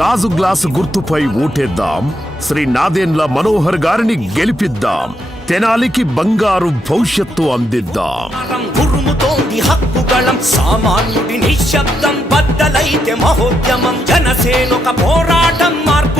గాజు గ్లాసు గుర్తుపై ఓటేద్దాం. శ్రీ నాదేన్ల మనోహర్ గారిని గెలిపిద్దాం. తెనాలికి బంగారు భవిష్యత్తు అందిద్దాం. ఉరుముతోంది హక్కుగళం. సామాన్యుడి నిశ్శబ్దం బద్దలైతే మహోద్యమం. జనసేనొక పోరాటం మార్పు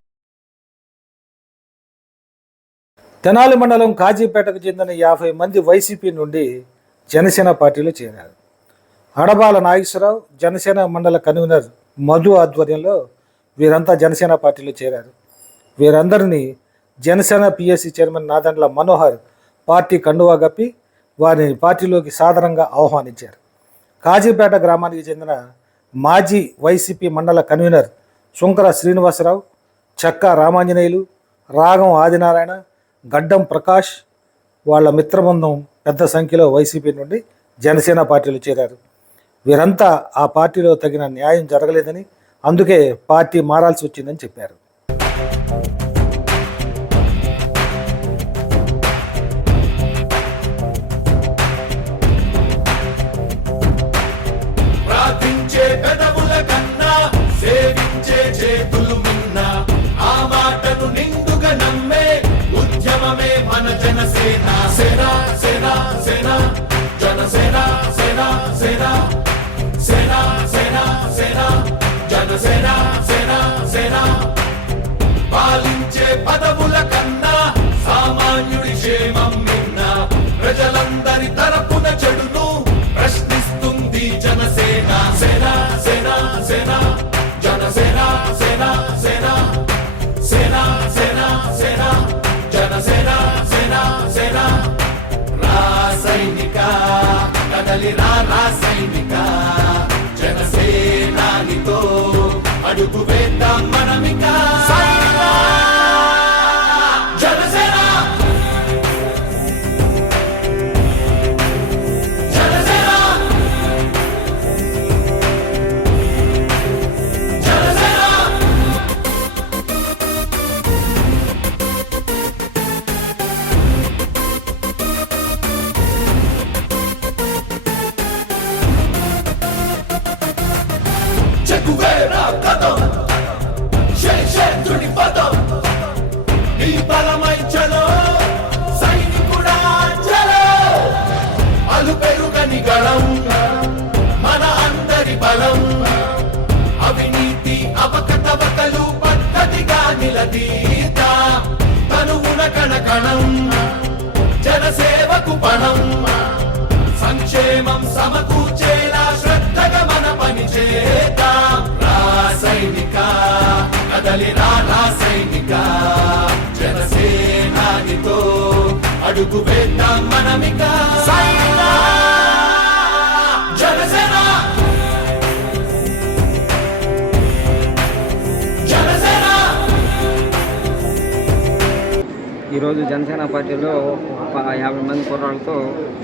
Tenali మండలం కాజీపేటకు చెందిన యాభై మంది వైసీపీ నుండి జనసేన పార్టీలో చేరారు. అడబాల నాగేశ్వరరావు జనసేన మండల కన్వీనర్ మధు ఆధ్వర్యంలో వీరంతా జనసేన పార్టీలో చేరారు. వీరందరినీ Janasena PSC chairman Nadendla Manohar party కండువా గప్పి వారిని పార్టీలోకి సాధారణంగా ఆహ్వానించారు. కాజీపేట గ్రామానికి చెందిన మాజీ వైసీపీ మండల కన్వీనర్ శుంకర శ్రీనివాసరావు చక్క రామాంజనేయులు రాగం ఆదినారాయణ గడ్డం ప్రకాష్ వాళ్ళ మిత్రబృందం పెద్ద సంఖ్యలో వైసీపీ నుండి జనసేన పార్టీలో చేరారు. వీరంతా ఆ పార్టీలో తగిన న్యాయం జరగలేదని అందుకే పార్టీ మారాల్సి వచ్చిందని చెప్పారు. ప్రార్థించే పెదవుల కన్నా సేవించే చేతులు జనసేన సేన సేన సేన జనసేన సేన సేన సేన సేన సేన జనసేన సేన సేన పాలించే పదవుల కదలి రా Rakato అడుగు వేద్దాం మనమిక జనసేన! ఈరోజు జనసేన పార్టీలో ఒక యాభై మంది కుర్రాళ్ళతో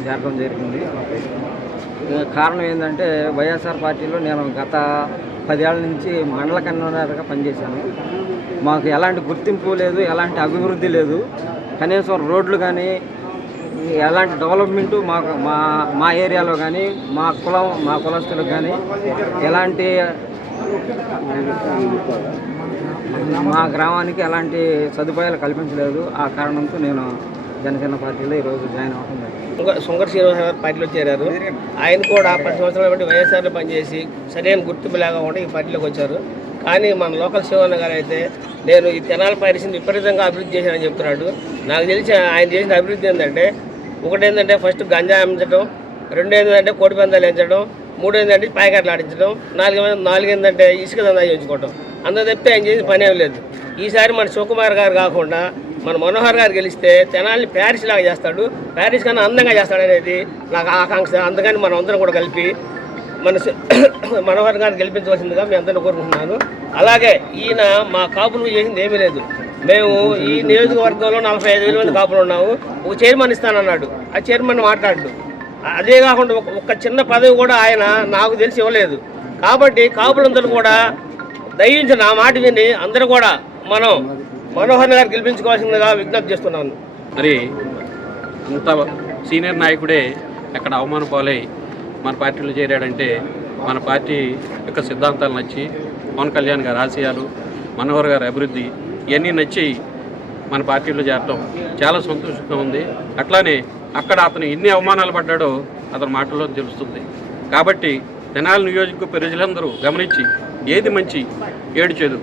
చేరడం జరిగింది. కారణం ఏంటంటే వైఎస్ఆర్ పార్టీలో నేను గత పదేళ్ళ నుంచి మండల కన్వీనర్గా పనిచేశాను. మాకు ఎలాంటి గుర్తింపు లేదు ఎలాంటి అభివృద్ధి లేదు. కనీసం రోడ్లు కానీ ఎలాంటి డెవలప్మెంట్ మాకు మా మా ఏరియాలో కానీ మా కులం మా కులస్తులకు కానీ ఎలాంటి మా గ్రామానికి ఎలాంటి సదుపాయాలు కల్పించలేదు. ఆ కారణంతో నేను జనసేన పార్టీలో ఈరోజు జాయిన్ అవుతుంది సుంగర్ శంకర్ శ్రీనివాస పార్టీలో చేరారు. ఆయన కూడా పది సంవత్సరాల బట్టి వైఎస్ఆర్లో పనిచేసి సరైన గుర్తింపు లేకుండా ఉంటే ఈ పార్టీలోకి వచ్చారు. కానీ మన లోకల్ శివన్న గారు అయితే నేను ఈ తెనాల పరిస్థితిని విపరీతంగా అభివృద్ధి చేశానని చెప్తున్నాడు. నాకు తెలిసి ఆయన చేసిన అభివృద్ధి ఏంటంటే ఒకటి ఏంటంటే ఫస్ట్ గంజా అమ్మించడం రెండు ఏంటంటే కోడి పందాలు ఎంచడం మూడు ఏంటంటే పాయకట్లు ఆడించడం నాలుగు నాలుగు ఏంటంటే ఇసుక దందా చేయించుకోవడం అంత తప్పితే ఆయన చేసి పని లేదు. ఈసారి మన శివకుమార్ గారు కాకుండా మన మనోహర్ గారు గెలిస్తే తెనాలిని ప్యారిస్ లాగా చేస్తాడు. ప్యారిస్ కన్నా అందంగా చేస్తాడు అనేది నాకు ఆకాంక్ష. అందుకని మనం అందరం కూడా కలిపి మన మనోహర్ గారిని గెలిపించవలసిందిగా మీ అందరిని కోరుకుంటున్నాను. అలాగే ఈయన మా కాపులు చేసింది ఏమీ లేదు. మేము ఈ నియోజకవర్గంలో నలభై ఐదు వేల మంది కాపులు ఉన్నాము. ఒక చైర్మన్ ఇస్తానన్నాడు. ఆ చైర్మన్ మాట్లాడు. అదే కాకుండా ఒక చిన్న పదవి కూడా ఆయన నాకు తెలిసి ఇవ్వలేదు. కాబట్టి కాపులందరూ కూడా దయించి నా మాట విని అందరూ కూడా మనం మనోహర్ గారు గెలిపించుకోవాల్సిందిగా విజ్ఞప్తి చేస్తున్నాను. మరి అంత సీనియర్ నాయకుడే అక్కడ అవమాన పాలై మన పార్టీలో చేరాడంటే మన పార్టీ యొక్క సిద్ధాంతాలు నచ్చి పవన్ కళ్యాణ్ గారి ఆశయాలు మనోహర్ గారి అభివృద్ధి ఇవన్నీ నచ్చి మన పార్టీలో చేరటం చాలా సంతోషంగా ఉంది. అట్లానే అక్కడ అతను ఎన్ని అవమానాలు పడ్డాడో అతని మాటల్లో తెలుస్తుంది. కాబట్టి తెనాలి నియోజక ప్రజలందరూ గమనించి ఏది మంచి ఏడు చేదు.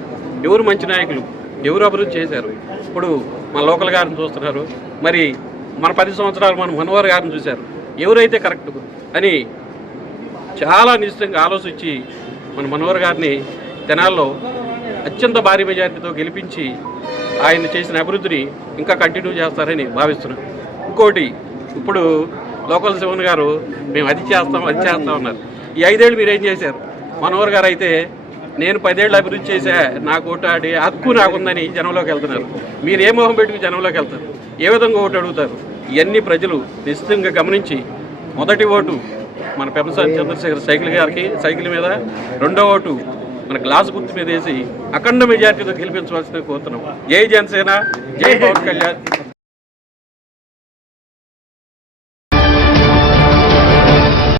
ఎవరు మంచి నాయకులు? ఎవరు అభివృద్ధి చేశారు? ఇప్పుడు మన లోకల్ గారిని చూస్తున్నారు. మరి మన పది సంవత్సరాలు మన మనోహర్ గారిని చూశారు. ఎవరైతే కరెక్ట్ అని చాలా నిశ్చితంగా ఆలోచించి మన మనోహర్ గారిని తెనాల్లో అత్యంత భారీ మెజారిటీతో గెలిపించి ఆయన చేసిన అభివృద్ధిని ఇంకా కంటిన్యూ చేస్తారని భావిస్తున్నాను ఇంకోటి ఇప్పుడు లోకల్ శివన్ గారు మేము అది చేస్తాం అది చేస్తాం అన్నారు. ఈ ఐదేళ్ళు మీరు ఏం చేశారు? మనోహర్ గారు అయితే నేను పదేళ్ళు అభివృద్ధి చేశా నాకు ఓటు ఆడి హక్కు నాకుందని జనంలోకి వెళ్తున్నారు. మీరు ఏ మొహం పెట్టుకుని జనంలోకి వెళ్తారు? ఏ విధంగా ఓటు అడుగుతారు? ఇవన్నీ ప్రజలు నిశ్చితంగా గమనించి మొదటి ఓటు మన పెంపసాని చంద్రశేఖర్ సైకిల్ గారికి సైకిల్ మీద రెండో ఓటు మన గ్లాస్ గుర్తు మీద వేసి అఖండ మెజార్టీతో గెలిపించవలసింది కోరుతున్నాం. జై జనసేన జై పవన్ కళ్యాణ్.